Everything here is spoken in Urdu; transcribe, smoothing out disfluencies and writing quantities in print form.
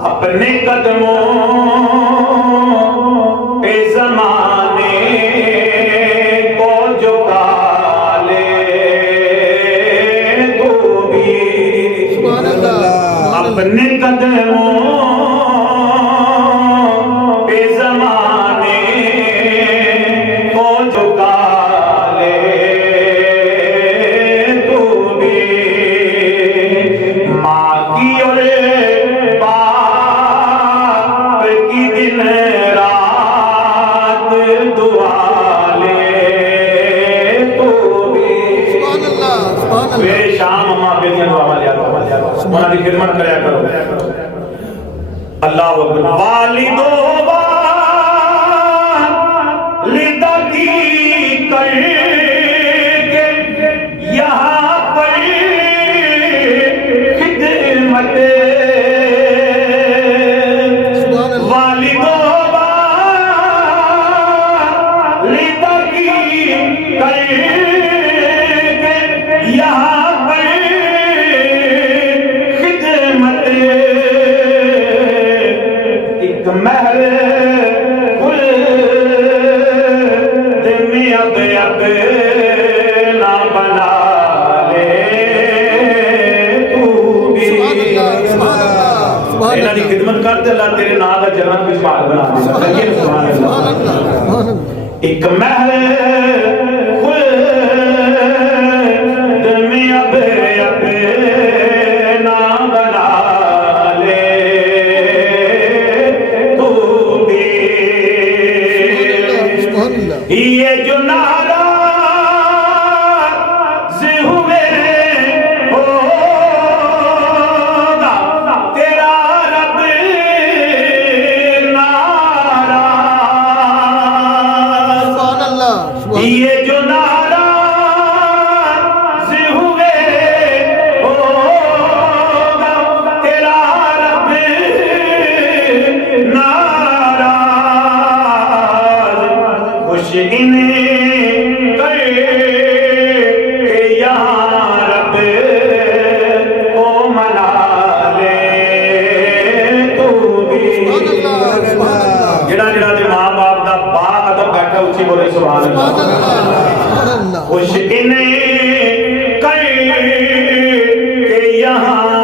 اپنے قدموں پہ زمانے کو جھکا لے تو بھی اپنے قدموں پہ زمانے کو جھکا لے تو بھی ماں کی اور باپ کی دن رات دعا لے تو بھی میرے شام ماں بیٹیاں دعا ماں لیا انہاں دی خدمت کریا کرو اللہ اکبر والدو والدہ کی کر کے یہاں پر خدمت والدو والدہ کی کر کے یہاں پر خدمت ایک محل خلد میں اب نہ بنا لے تو بھی انہاں دی خدمت کرتے اللہ تیرے نام دا جنت بھی سبحان بنا دے سبحان اللہ ایک محل خلد میں اب نہ بنا لے تو بھی یہ جو ناراض ہوئے ہوگا تیرا رب ناراض یہ جو ناراض ہوئے ہوگا تیرا رب ناراض خوش انہیں کر کے یہاں رب کو منا لے تو بھی جڑا جڑا دے ماں باپ دا با ادب بیٹھا اچھی بولے سبحان اللہ خوش انہیں کر کے یہاں